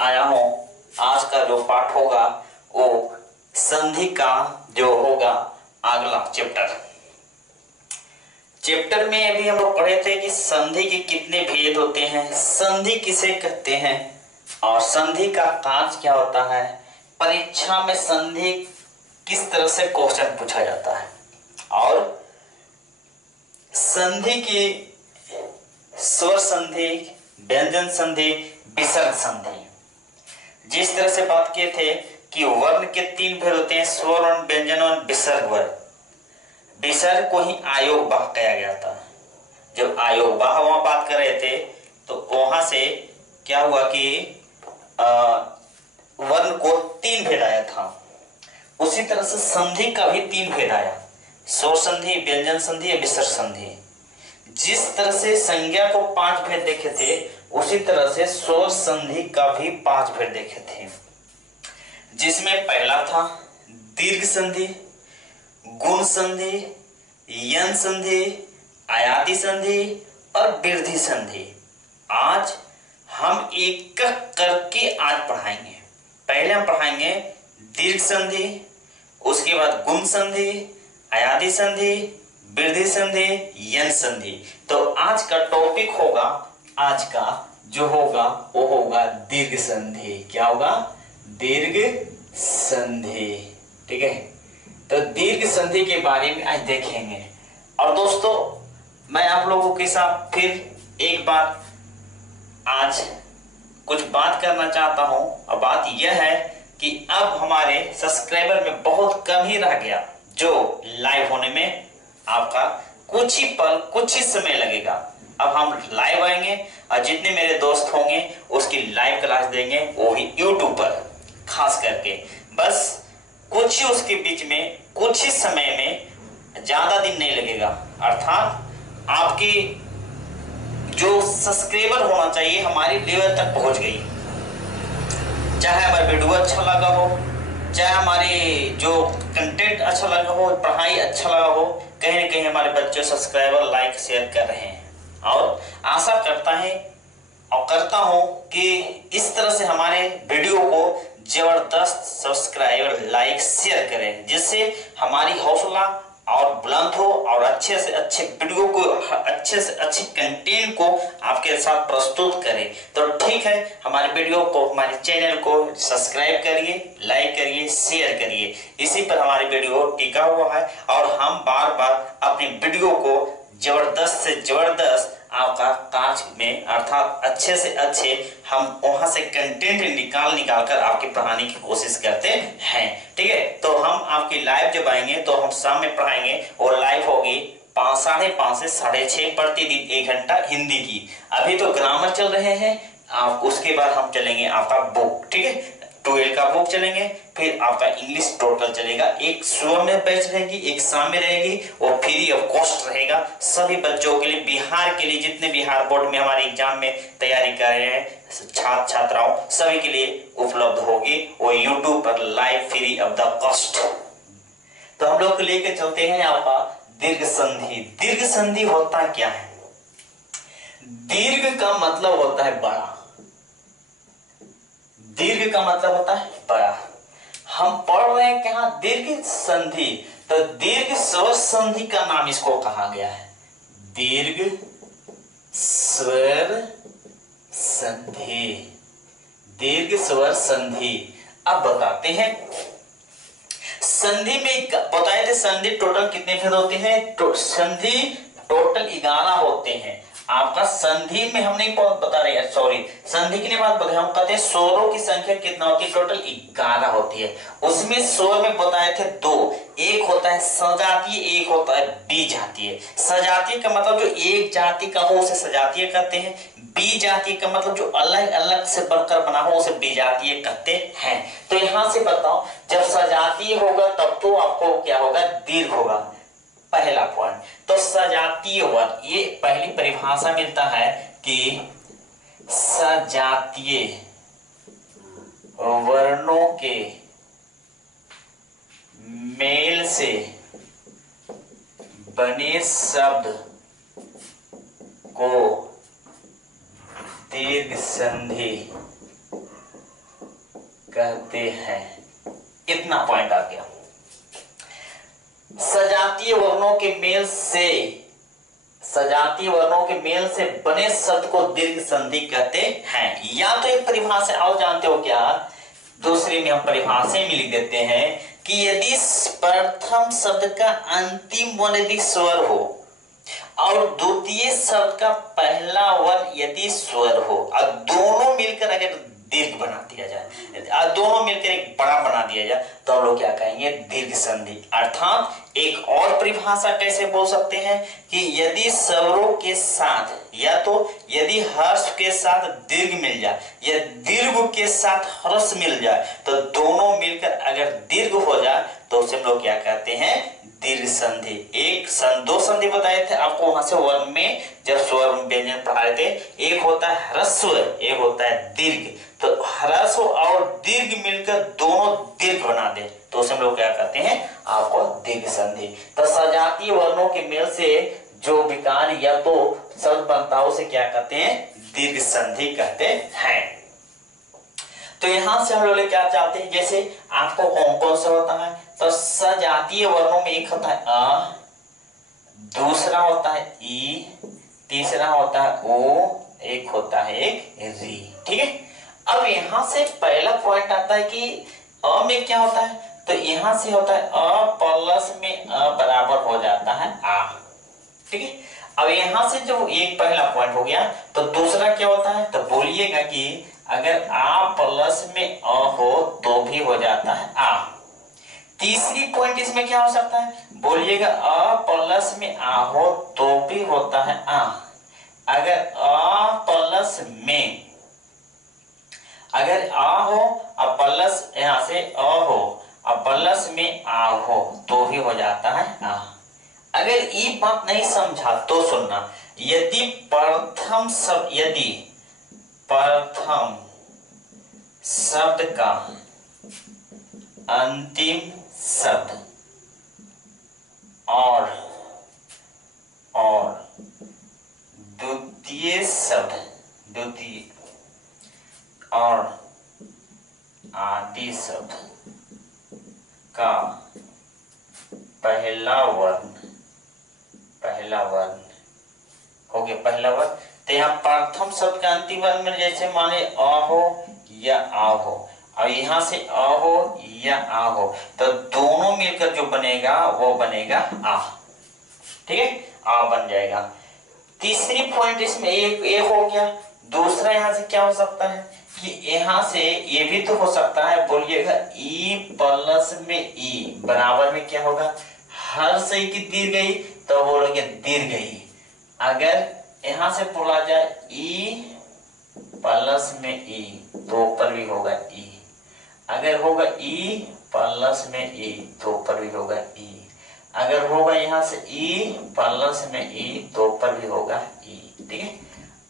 आया हूँ। आज का जो पाठ होगा वो संधि का जो होगा अगला चैप्टर में अभी हम लोग पढ़े थे कि संधि के कितने भेद होते हैं, संधि किसे कहते हैं और संधि का कार्य क्या होता है, परीक्षा में संधि किस तरह से क्वेश्चन पूछा जाता है और संधि की स्वर संधि, व्यंजन संधि, विसर्ग संधि। जिस तरह से बात किए थे कि वर्ण के 3 भेद होते हैं, स्वर वर्ण, व्यंजन वर्ण, विसर्ग वर्ण। विसर्ग को ही आयोग वाह कहा गया था। जब आयोग वाह वहां बात कर रहे थे तो वहां से क्या हुआ कि वर्ण को 3 भेद आया था। उसी तरह से संधि का भी 3 भेद आया, स्वर संधि, व्यंजन संधि, विसर्ग संधि। जिस तरह से संज्ञा को 5 भेद देखे थे उसी तरह से स्वर संधि का भी 5 भेद देखे थे, जिसमें पहला था दीर्घ संधि, गुण संधि, यन संधि, आयाति संधि और वृद्धि संधि। आज हम एक करके आज पढ़ाएंगे। पहले हम पढ़ाएंगे दीर्घ संधि, उसके बाद गुण संधि, आयाति संधि, वृद्धि संधि, यन संधि। तो आज का टॉपिक होगा, आज का जो होगा वो होगा दीर्घ संधि। क्या होगा? दीर्घ संधि। ठीक है, तो दीर्घ संधि के बारे में आज देखेंगे। और दोस्तों मैं आप लोगों के साथ फिर एक बार आज कुछ बात करना चाहता हूं और बात यह है कि अब हमारे सब्सक्राइबर में बहुत कम ही रह गया, जो लाइव होने में आपका कुछ ही पल, कुछ ही समय लगेगा। अब हम लाइव आएंगे और जितने मेरे दोस्त होंगे उसकी लाइव क्लास देंगे, वो भी यूट्यूब पर खास करके। बस कुछ ही उसके बीच में कुछ ही समय में, ज्यादा दिन नहीं लगेगा। अर्थात आपकी जो सब्सक्राइबर होना चाहिए हमारी लेवल तक पहुंच गई। चाहे हमारा वीडियो अच्छा लगा हो, चाहे हमारे जो कंटेंट अच्छा लगा हो, पढ़ाई अच्छा लगा हो, कहीं न कहीं हमारे बच्चे सब्सक्राइबर लाइक शेयर कर रहे हैं। और आशा करता है और करता हूं कि इस तरह से हमारे वीडियो को जबरदस्त सब्सक्राइबर लाइक शेयर करें, जिससे हमारी हौसला और बुलंद हो और अच्छे से अच्छे वीडियो को, अच्छे से अच्छे कंटेंट को आपके साथ प्रस्तुत करें। तो ठीक है, हमारे वीडियो को, हमारे चैनल को सब्सक्राइब करिए, लाइक करिए, शेयर करिए। इसी पर हमारी वीडियो टिका हुआ है और हम बार बार अपनी वीडियो को जबरदस्त से जबरदस्त आपका काज में, अर्थात अच्छे से अच्छे हम वहां से कंटेंट निकाल कर आपके पढ़ाने की कोशिश करते हैं। ठीक है, तो हम आपकी लाइव जब आएंगे तो हम शाम में पढ़ाएंगे और लाइव होगी 5:30 से 6:30 प्रतिदिन 1 घंटा हिंदी की। अभी तो ग्रामर चल रहे हैं, आप उसके बाद हम चलेंगे आपका बुक। ठीक है, 12 का बुक चलेंगे, फिर आपका इंग्लिश टोटल चलेगा। एक सुबह में बैच रहेगी, एक शाम में रहेगी और फ्री ऑफ कॉस्ट रहेगा सभी बच्चों के लिए, बिहार के लिए। जितने बिहार बोर्ड में हमारे एग्जाम में तैयारी कर रहे हैं छात्र छात्राओं, सभी के लिए उपलब्ध होगी वो यूट्यूब पर live free of the cost. तो हम लोग लेके चलते हैं आपका दीर्घ संधि। दीर्घ संधि होता क्या है? दीर्घ का मतलब होता है बड़ा। दीर्घ का मतलब होता है बड़ा। हम पढ़ रहे हैं क्या? दीर्घ संधि। तो दीर्घ स्वर संधि का नाम इसको कहा गया है, दीर्घ स्वर संधि। दीर्घ स्वर संधि। अब बताते हैं संधि में, बताए थे संधि टोटल कितने भेद होते हैं? संधि टोटल 11 होते हैं। आपका संधि में हम नहीं बता रहे हैं, सॉरी, संधि की बात बताए, हम कहते हैं स्वरों की संख्या कितना होती है? टोटल 11 होती है। उसमें स्वर में बताए थे 2, एक होता है सजातीय, एक होता है विजातीय। सजातीय का मतलब जो एक जाति का हो उसे सजातीय कहते हैं, विजातीय का मतलब जो अलग अलग से बनकर बना हो उसे विजातीय कहते हैं। तो यहां से बताओ, जब सजातीय होगा तब तो आपको क्या होगा? दीर्घ होगा। पहला पॉइंट तो सजातीय वर्ण, ये पहली परिभाषा मिलता है कि सजातीय वर्णों के मेल से बने शब्द को दीर्घ संधि कहते हैं। इतना पॉइंट आ गया। सजातीय वर्णों के मेल से बने शब्द को दीर्घ संधि कहते हैं। या तो एक परिभाषा और जानते हो क्या, दूसरी में हम परिभाषा में लिख देते हैं कि यदि प्रथम शब्द का अंतिम वर्ण यदि स्वर हो और द्वितीय शब्द का पहला वर्ण यदि स्वर हो और दोनों मिलकर अगर दीर्घ बना दिया जाए, दोनों मिलकर एक बड़ा बना दिया जाए, तो हम लोग क्या कहेंगे, दीर्घ संधि। अर्थात एक और परिभाषा कैसे बोल सकते हैं कि यदि स्वरों के साथ या तो यदि हर्ष के साथ दीर्घ मिल जाए या दीर्घ के साथ हर्ष मिल जाए, तो दोनों मिलकर अगर दीर्घ हो जाए तो उसे हम लोग क्या कहते हैं, दीर्घ संधि। दो संधि बताए थे आपको वहां से वर्ण में जब स्वर व्यंजन पढ़ाए थे, एक होता है ह्रस्व, एक होता है दीर्घ। तो ह्रस्व और दीर्घ मिलकर दोनों दीर्घ बना दे तो उसे हम लोग क्या कहते हैं, आपको दीर्घ संधि। तो सजातीय वर्णों के मेल से जो विकार या तो शब्द बनता है उसे क्या कहते हैं, दीर्घ संधि कहते हैं। तो यहां से हम लोग क्या चाहते हैं, जैसे आपको कौन कौन सा होता है, तो सजातीय वर्णों में एक होता है अ, दूसरा होता है ई, तीसरा होता है ओ, एक होता है एक री। ठीक है। अब यहां से पहला पॉइंट आता है कि अ में क्या होता है, तो यहां से होता है अ प्लस में अ बराबर हो जाता है आ। ठीक है। अब यहां से जो एक पहला पॉइंट हो गया, तो दूसरा क्या होता है, तो बोलिएगा कि अगर आ प्लस में अ हो तो भी हो जाता है आ। तीसरी पॉइंट इसमें क्या हो सकता है, बोलिएगा अ प्लस में आ हो तो भी होता है आ। अगर अ प्लस में अगर आ हो और प्लस यहां से अ हो और प्लस में आ हो तो भी हो जाता है आ। अगर ये बात नहीं समझा तो सुनना, यदि प्रथम शब्द का अंतिम शब्द और द्वितीय और आदि शब्द का पहला वर्ण हो गया, पहला वर्ण। तो यहाँ प्रथम शब्द का अंतिम वर्ण में जैसे माने अ हो या आ हो, और यहाँ से अ हो या आ हो, तो दोनों मिलकर जो बनेगा वो बनेगा आ। ठीक है, आ बन जाएगा। तीसरी पॉइंट इसमें एक हो गया। दूसरा यहाँ से क्या हो सकता है कि यहाँ से ये भी तो हो सकता है, बोलिएगा ई प्लस में ई बराबर में क्या होगा, हर सही की दीर्घ गई तो बोलोगे दीर्घ गई। अगर यहां से बोला जाए ई प्लस में ई तो ऊपर भी होगा ई। अगर होगा ई प्लस में ई तो ऊपर भी होगा ई। अगर होगा यहाँ से ई प्लस में ई तो ऊपर भी होगा ई। ठीक है।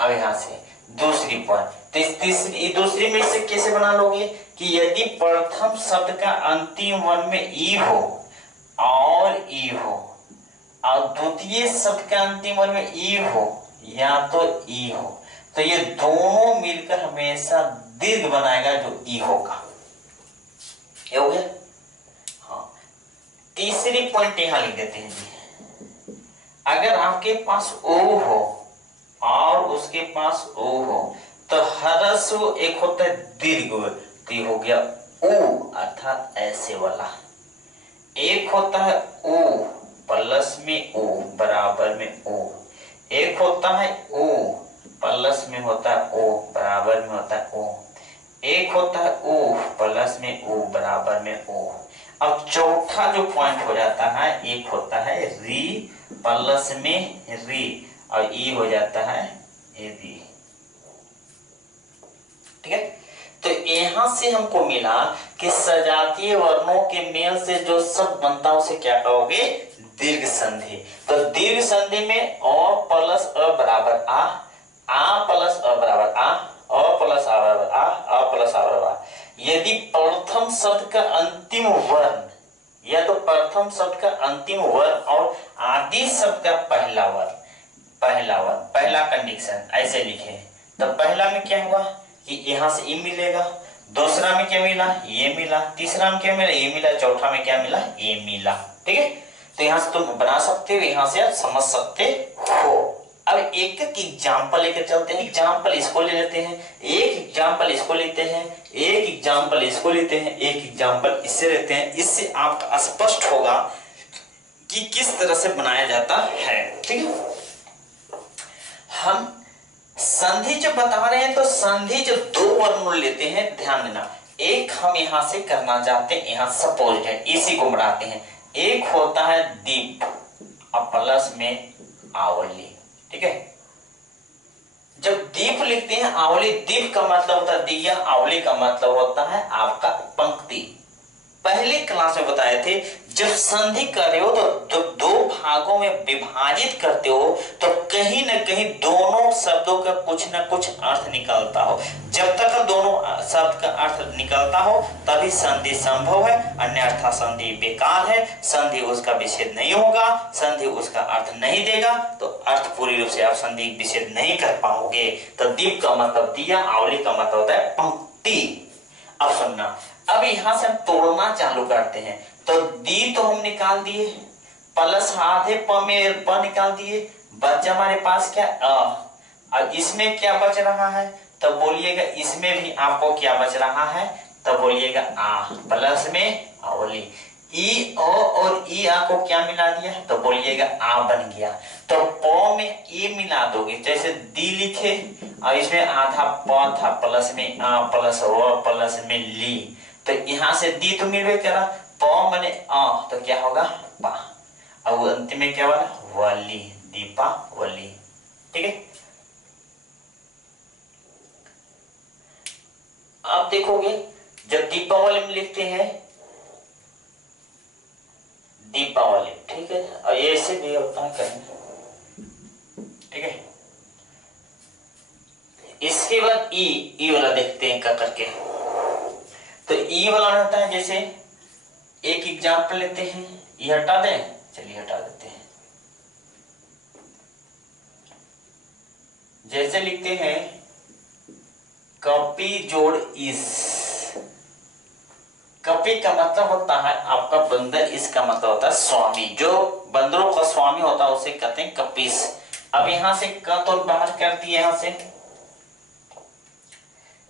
अब यहाँ से दूसरी पॉइंट, दूसरी में से कैसे बना लोगे कि यदि प्रथम शब्द का अंतिम वर्ण में ई हो और ई हो और द्वितीय शब्द का अंतिम वर्ण में ई हो या तो ई हो, तो ये दोनों मिलकर हमेशा दीर्घ बनाएगा जो ई होगा। ये हो गया। हाँ, तीसरी पॉइंट यहां लिख देते हैं जी। अगर आपके पास ओ हो और उसके पास ओ हो तो ह्रस्व एक होता है दीर्घ, तो ये हो गया ओ अर्थात ऐसे वाला। एक होता है ओ प्लस में ओ बराबर में ओ, एक होता है ओ प्लस में होता है ओ बराबर में होता है ओ, एक होता है ओ प्लस में ओ बराबर में ओ। अब चौथा जो पॉइंट हो जाता है, एक होता है री प्लस में री और ई हो जाता है ए री। ठीक है। तो यहां से हमको मिला कि सजातीय वर्णों के मेल से जो शब्द बनता है उसे क्या कहोगे, दीर्घ संधि। तो दीर्घ संधि में अ प्लस अ बराबर आ प्लस अ बराबर आ प्लस आ बराबर आ प्लस आ बराबर आ। यदि प्रथम शब्द का अंतिम वर्ण या तो प्रथम शब्द का अंतिम वर्ण और आदि शब्द का पहला वर्ण, पहला कंडीशन ऐसे लिखे, तो पहला में क्या होगा कि यहां से ई मिलेगा दूसरा में क्या मिला, ये मिला, तीसरा में क्या मिला, ये मिला, चौथा में क्या मिला, ये मिला। ठीक है, तो यहां से तुम बना सकते हो, यहां से आप समझ सकते हो। अब एक एक एग्जाम्पल लेकर चलते हैं। एग्जाम्पल इसको ले लेते हैं, एक एग्जाम्पल इसको लेते हैं, एक एग्जाम्पल इसको लेते हैं, एक एग्जाम्पल इससे लेते हैं। इससे आपका स्पष्ट होगा कि किस तरह से बनाया जाता है। ठीक है, हम संधि जब बता रहे हैं तो संधि जब दो वर्णमूल लेते हैं, ध्यान देना, एक हम यहां से करना चाहते हैं, यहां सपोज है, इसी को बढ़ाते हैं। एक होता है दीप और प्लस में आवली। ठीक है, जब दीप लिखते हैं, आवली, दीप का मतलब होता है दिया, आवली का मतलब होता है आपका पंक्ति। पहले क्लास में बताए थे, जब संधि कर रहे हो तो दो भागों में विभाजित करते हो तो कहीं ना कहीं दोनों शब्दों का कुछ ना कुछ अर्थ निकलता हो। जब तक दोनों शब्द का अर्थ निकलता हो तभी संधि संभव है, अन्यथा संधि बेकार है। संधि उसका विच्छेद नहीं होगा, संधि उसका अर्थ नहीं देगा, तो अर्थ पूरी रूप से आप संधि विच्छेद नहीं कर पाओगे। तो दीप का मतलब दिया, आवली का मतलब होता है पंक्ति। अब सुनना, अब यहां से हम तोड़ना चालू करते हैं। तो दी तो हम निकाल दिए, प्लस आधे प में प निकाल दिए, बचा हमारे पास क्या अ। और इसमें क्या बच रहा है, तो बोलिएगा इसमें भी आपको क्या बच रहा है, तो बोलिएगा आ, प्लस में आवली। ई ओ और ई आ को क्या मिला दिया, तो बोलिएगा आ बन गया। तो प में ए मिला दोगे, जैसे दी लिखे और इसमें आधा प था, प्लस में आ प्लस व प्लस में ली, तो यहां से दी तो मिलवे करा, प मने आ तो क्या होगा पा, और अंतिम में क्या बना वली, दीपावली। ठीक है, आप देखोगे जब दीपावली में लिखते हैं दीपावली, ठीक है, और ऐसे भी होता है कहीं। ठीक है, इसके बाद ई वाला देखते हैं क्या करके। तो ई वाला होता है, जैसे एक एग्जाम्पल लेते हैं, ये हटा दें, चलिए हटा देते हैं। जैसे लिखते हैं कपि जोड़ इस, कपि का मतलब होता है आपका बंदर, इसका मतलब होता है स्वामी, जो बंदरों का स्वामी होता है उसे कहते हैं कपिस। अब यहां से क तो बाहर कर दिए,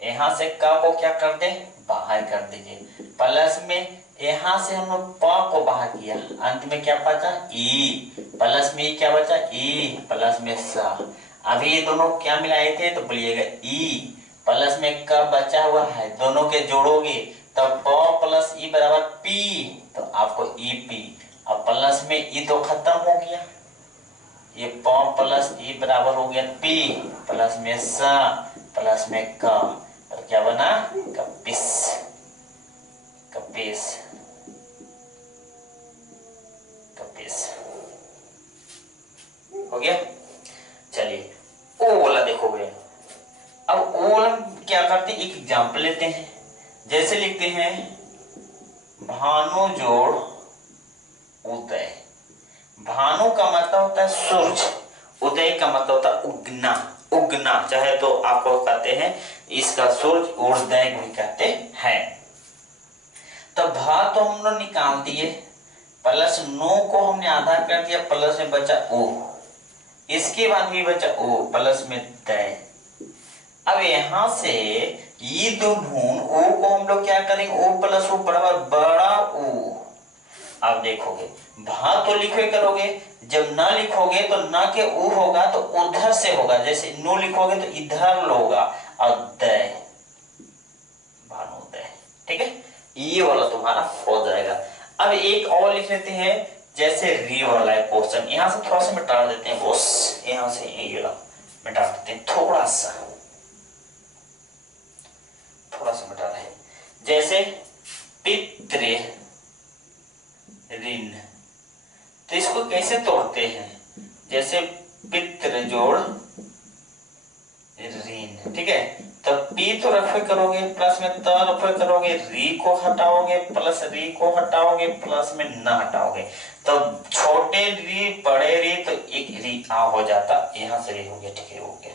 यहां से क को क्या कर दे, बाहर कर दीजिए, प्लस में यहां से हम लोग प को बाहर किया, अंत में क्या बचा ई, प्लस में क्या बचा ई, प्लस में स। अभी ये दोनों क्या मिलाए थे, तो बोलिएगा ई, प्लस में क बचा हुआ है, दोनों के जोड़ोगे तो प प्लस ई बराबर पी, तो आपको ई पी। अब प्लस में ई तो खत्म हो गया, ये प प्लस ई बराबर हो गया पी, प्लस में स, प्लस में क, तो क्या बना कपिस, कपिस, कपिस। हो गया। चलिए ओ वाला देखोगे, अब ओ वाला क्या करते हैं, एक एग्जाम्पल लेते हैं। जैसे लिखते हैं भानु जोड़ उदय, भानु का मतलब होता है सूरज, उदय का मतलब होता है उगना, उगना चाहे तो आपको कहते हैं इसका सूरज उदय भी कहते हैं। तो भा तो हम लोग निकाल दिए, प्लस नो को हमने आधा कर दिया, प्लस में बचा ओ, इसके बाद भी बचा ओ, प्लस में तय। अब यहां से ये दो ढूंढ, ओ को हम लोग क्या करेंगे, ओ प्लस ओ बराबर बड़ा ओ। अब देखोगे भा तो लिखे करोगे, जब न लिखोगे तो न के ऊ होगा तो उधर से होगा, जैसे नो लिखोगे तो इधर होगा, और दय, भानुदय। ठीक है, ये वाला तुम्हारा हो जाएगा। अब एक और लिख लेते हैं, जैसे री वाला है क्वेश्चन, यहां से थोड़ा सा मिटा देते हैं बॉस, यहां से ये वाला मिटा देते हैं, थोड़ा सा मिटा रहे हैं। जैसे पितृ ऋण, तो इसको कैसे तोड़ते हैं, जैसे पितृ जोड़ ऋण। ठीक है, तो पी तो रफे करोगे, प्लस में त रफे करोगे, री को हटाओगे, प्लस री को हटाओगे, प्लस में न हटाओगे, तो छोटे री बड़े री, तो एक री आ हो जाता, यहां से री हो गया। ठीक है, हो गया,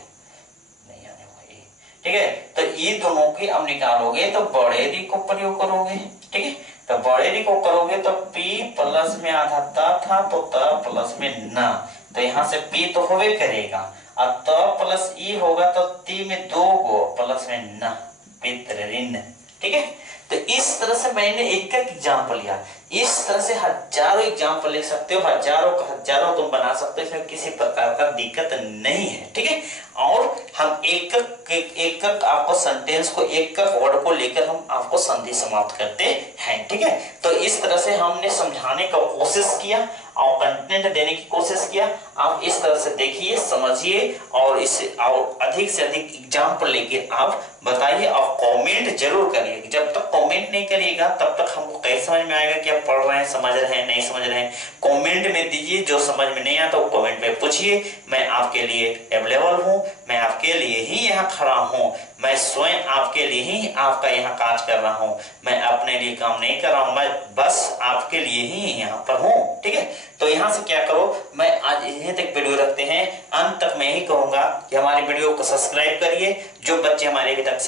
नहीं आने वाला, ठीक है। तो ये दोनों की अब निकालोगे तो बड़े री को प्रयोग करोगे, ठीक है। तो बड़े री को करोगे तो p प्लस में आधा त था तो त प्लस में न, तो यहाँ से p तो होवे करेगा और त प्लस ई होगा तो ती में 2 गो प्लस में न, पितृ ऋण, ठीक है। तो इस तरह से मैंने एक एक एग्जाम्पल लिया, इस तरह से हजारों एग्जाम्पल ले सकते हो, हजारों का हजारों तुम बना सकते हो, इसमें किसी प्रकार का दिक्कत नहीं है, ठीक है। और हम एक एक आपको सेंटेंस को एक वर्ड को लेकर हम आपको संधि समाप्त करते हैं, ठीक है। तो इस तरह से हमने समझाने का कोशिश किया और कंटेंट देने की कोशिश किया। आप इस तरह से देखिए, समझिए और इसे और अधिक से अधिक एग्जाम्पल लेके आप बताइए और कमेंट जरूर करिए। जब तक कमेंट नहीं करिएगा तब तक हमको कैसे समझ में आएगा कि आप पढ़ रहे हैं, समझ रहे हैं, नहीं समझ रहे हैं। कमेंट में दीजिए, जो समझ में नहीं आता वो कमेंट में पूछिए, मैं आपके लिए अवेलेबल हूँ, मैं आपके लिए ही यहाँ खड़ा हूँ, मैं स्वयं आपके लिए ही आपका यहाँ काज कर रहा हूँ, मैं अपने लिए काम नहीं कर रहा हूँ, मैं बस आपके लिए ही यहाँ पर हूँ, ठीक है। तो यहाँ से क्या करो, मैं आज यहीं तक वीडियो रखते हैं, अंत तक मैं ही कहूंगा कि हमारी वीडियो को सब्सक्राइब करिए। जो बच्चे हमारे अभी तक